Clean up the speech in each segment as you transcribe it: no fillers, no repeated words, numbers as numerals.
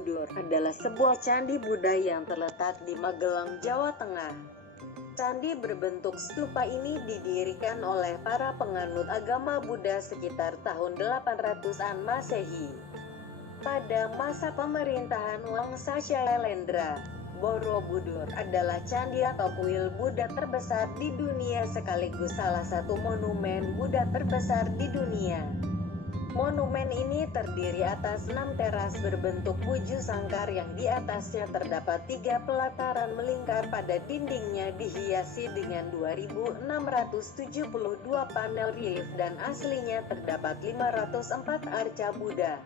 Borobudur adalah sebuah candi Buddha yang terletak di Magelang, Jawa Tengah. Candi berbentuk stupa ini didirikan oleh para penganut agama Buddha sekitar tahun 800-an Masehi. Pada masa pemerintahan Wangsa Syailendra, Borobudur adalah candi atau kuil Buddha terbesar di dunia sekaligus salah satu monumen Buddha terbesar di dunia. Monumen ini terdiri atas 6 teras berbentuk buju sangkar yang di atasnya terdapat 3 pelataran melingkar pada dindingnya dihiasi dengan 2.672 panel relief dan aslinya terdapat 504 arca Buddha.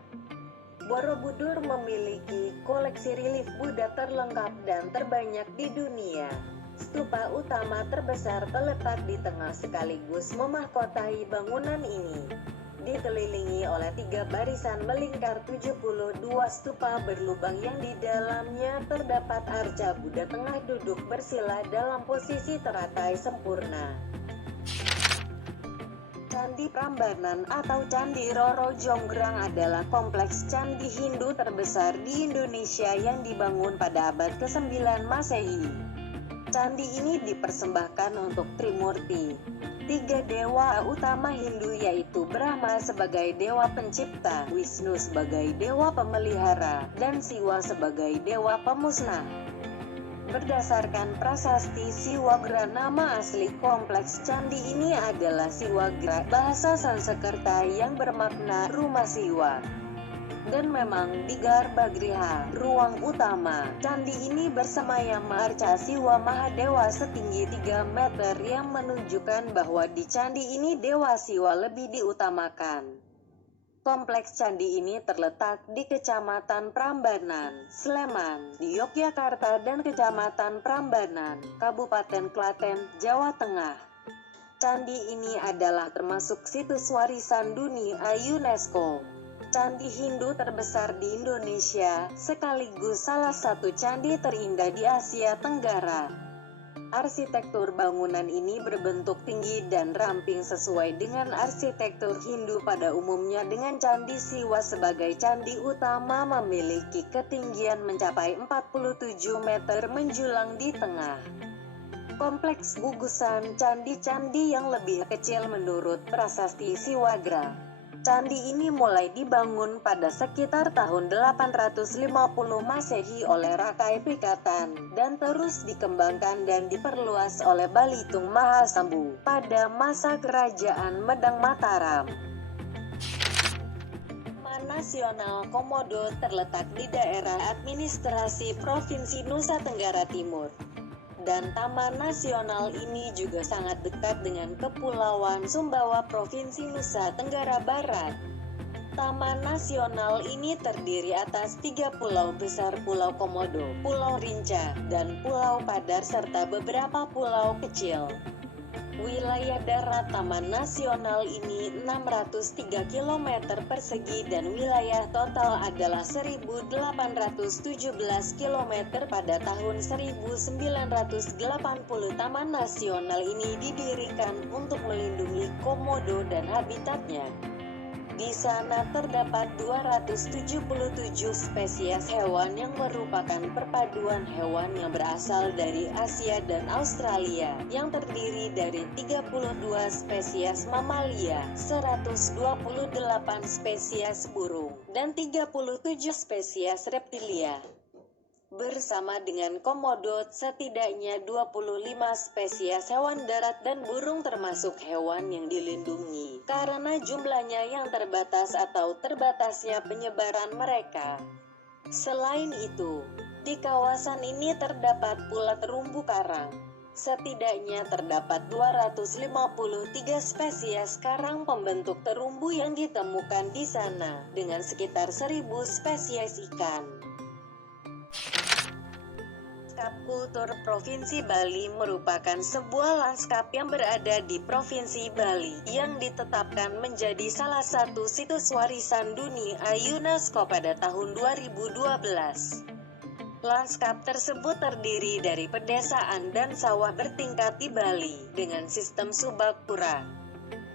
Borobudur memiliki koleksi relief Buddha terlengkap dan terbanyak di dunia. Stupa utama terbesar terletak di tengah sekaligus memahkotai bangunan ini. Dikelilingi oleh 3 barisan melingkar 72 stupa berlubang yang di dalamnya terdapat arca Buddha tengah duduk bersila dalam posisi teratai sempurna. Candi Prambanan atau Candi Roro Jonggrang adalah kompleks candi Hindu terbesar di Indonesia yang dibangun pada abad ke-9 Masehi. Candi ini dipersembahkan untuk Trimurti, 3 dewa utama Hindu yaitu Brahma sebagai dewa pencipta, Wisnu sebagai dewa pemelihara, dan Siwa sebagai dewa pemusnah. Berdasarkan prasasti Siwagra, nama asli kompleks candi ini adalah Siwagra, bahasa Sanskerta yang bermakna rumah Siwa. Dan memang di Garbagriha, ruang utama, candi ini bersemayam arca Siwa Mahadewa setinggi 3 meter yang menunjukkan bahwa di candi ini Dewa Siwa lebih diutamakan. Kompleks candi ini terletak di Kecamatan Prambanan, Sleman, di Yogyakarta dan Kecamatan Prambanan, Kabupaten Klaten, Jawa Tengah. Candi ini adalah termasuk situs warisan dunia UNESCO. Candi Hindu terbesar di Indonesia, sekaligus salah satu candi terindah di Asia Tenggara. Arsitektur bangunan ini berbentuk tinggi dan ramping sesuai dengan arsitektur Hindu pada umumnya, dengan Candi Siwa sebagai candi utama memiliki ketinggian mencapai 47 meter menjulang di tengah. Kompleks gugusan candi-candi yang lebih kecil menurut prasasti Siwagra. Candi ini mulai dibangun pada sekitar tahun 850 Masehi oleh Rakai Pikatan, dan terus dikembangkan dan diperluas oleh Balitung Mahasambu pada masa Kerajaan Medang Mataram. Taman Nasional Komodo terletak di daerah administrasi Provinsi Nusa Tenggara Timur. Dan Taman Nasional ini juga sangat dekat dengan Kepulauan Sumbawa Provinsi Nusa Tenggara Barat. Taman Nasional ini terdiri atas 3 pulau besar: Pulau Komodo, Pulau Rinca, dan Pulau Padar serta beberapa pulau kecil. Wilayah darat Taman Nasional ini 603 km persegi dan wilayah total adalah 1.817 km pada tahun 1980. Taman Nasional ini didirikan untuk melindungi komodo dan habitatnya. Di sana terdapat 277 spesies hewan yang merupakan perpaduan hewan yang berasal dari Asia dan Australia, yang terdiri dari 32 spesies mamalia, 128 spesies burung, dan 37 spesies reptilia. Bersama dengan komodo, setidaknya 25 spesies hewan darat dan burung termasuk hewan yang dilindungi karena jumlahnya yang terbatas atau terbatasnya penyebaran mereka. Selain itu, di kawasan ini terdapat pula terumbu karang. Setidaknya terdapat 253 spesies karang pembentuk terumbu yang ditemukan di sana, dengan sekitar 1.000 spesies ikan. Lanskap Kultur Provinsi Bali merupakan sebuah lanskap yang berada di Provinsi Bali, yang ditetapkan menjadi salah satu situs warisan dunia UNESCO pada tahun 2012. Lanskap tersebut terdiri dari pedesaan dan sawah bertingkat di Bali, dengan sistem subak pura.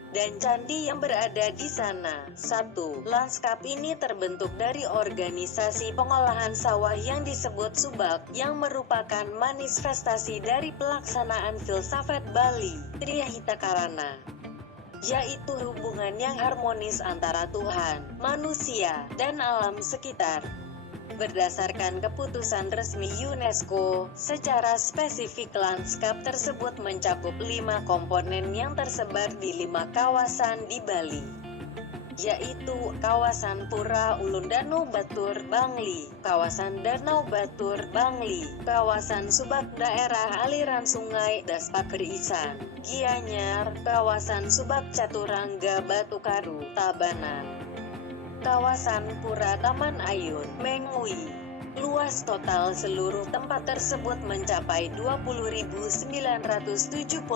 dan candi yang berada di sana. 1. Lanskap ini terbentuk dari organisasi pengolahan sawah yang disebut Subak, yang merupakan manifestasi dari pelaksanaan filsafat Bali, Trihita-karana, yaitu hubungan yang harmonis antara Tuhan, manusia, dan alam sekitar. Berdasarkan keputusan resmi UNESCO, secara spesifik lanskap tersebut mencakup 5 komponen yang tersebar di 5 kawasan di Bali, yaitu kawasan Pura Ulun Danau Batur Bangli, kawasan Danau Batur Bangli, kawasan Subak daerah aliran sungai Daspaker Isan, Gianyar, kawasan Subak Caturangga Batu Karu, Tabanan, kawasan Pura Taman Ayun, Mengui. Luas total seluruh tempat tersebut mencapai 20.974,70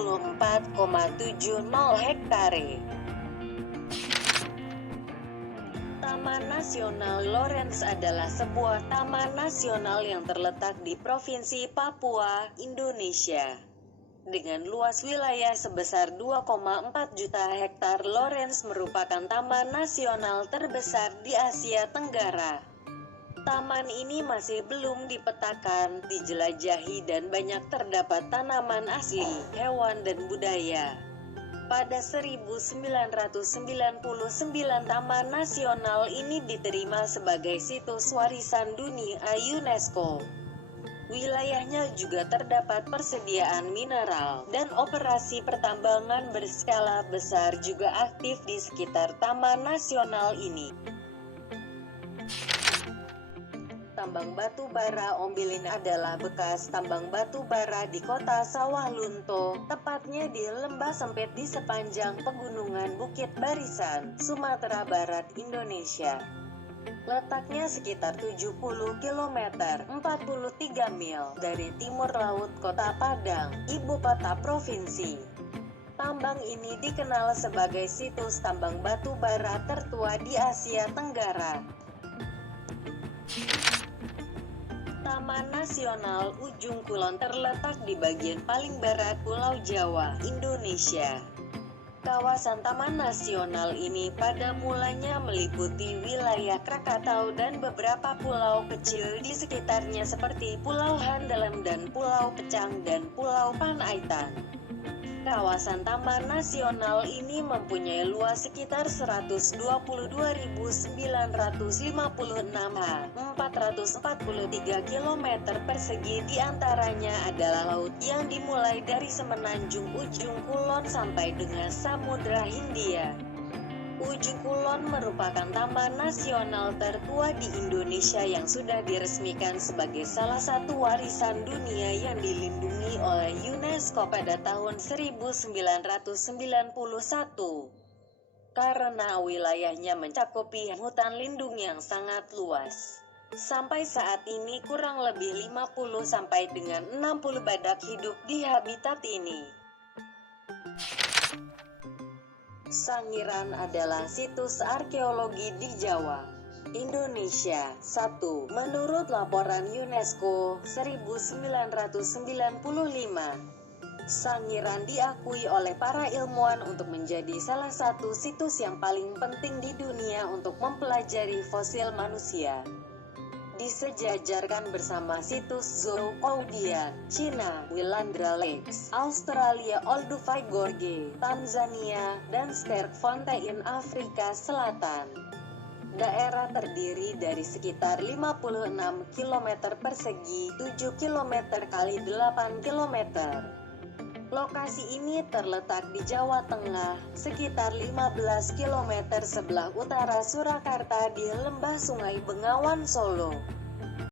hektare. Taman Nasional Lorentz adalah sebuah taman nasional yang terletak di Provinsi Papua, Indonesia. Dengan luas wilayah sebesar 2,4 juta hektar, Lorentz merupakan taman nasional terbesar di Asia Tenggara. Taman ini masih belum dipetakan, dijelajahi dan banyak terdapat tanaman asli, hewan dan budaya. Pada 1999 Taman Nasional ini diterima sebagai situs warisan dunia UNESCO. Wilayahnya juga terdapat persediaan mineral, dan operasi pertambangan berskala besar juga aktif di sekitar Taman Nasional ini. Tambang batu bara Ombilin adalah bekas tambang batu bara di kota Sawah Lunto, tepatnya di lembah sempit di sepanjang pegunungan Bukit Barisan, Sumatera Barat, Indonesia. Letaknya sekitar 70 km (43 mil) dari timur laut Kota Padang, ibu kota provinsi. Tambang ini dikenal sebagai situs tambang batu bara tertua di Asia Tenggara. Taman Nasional Ujung Kulon terletak di bagian paling barat Pulau Jawa, Indonesia. Kawasan Taman Nasional ini pada mulanya meliputi wilayah Krakatau dan beberapa pulau kecil di sekitarnya seperti Pulau Handalem dan Pulau Pecang dan Pulau Panaitan. Kawasan Taman Nasional ini mempunyai luas sekitar 122.956 ha, 443 km persegi, diantaranya adalah laut yang dimulai dari semenanjung Ujung Kulon sampai dengan Samudra Hindia. Ujung Kulon merupakan taman nasional tertua di Indonesia yang sudah diresmikan sebagai salah satu warisan dunia yang dilindungi oleh UNESCO pada tahun 1991. Karena wilayahnya mencakupi hutan lindung yang sangat luas. Sampai saat ini kurang lebih 50 sampai dengan 60 badak hidup di habitat ini. Sangiran adalah situs arkeologi di Jawa, Indonesia. 1. Menurut laporan UNESCO 1995, Sangiran diakui oleh para ilmuwan untuk menjadi salah satu situs yang paling penting di dunia untuk mempelajari fosil manusia. Disejajarkan bersama situs Zoocaudia, China, Willandra Lakes, Australia, Olduvai Gorge, Tanzania, dan Sterkfontein, Afrika Selatan. Daerah terdiri dari sekitar 56 km persegi, 7 km x 8 km. Lokasi ini terletak di Jawa Tengah, sekitar 15 km sebelah utara Surakarta di lembah Sungai Bengawan Solo.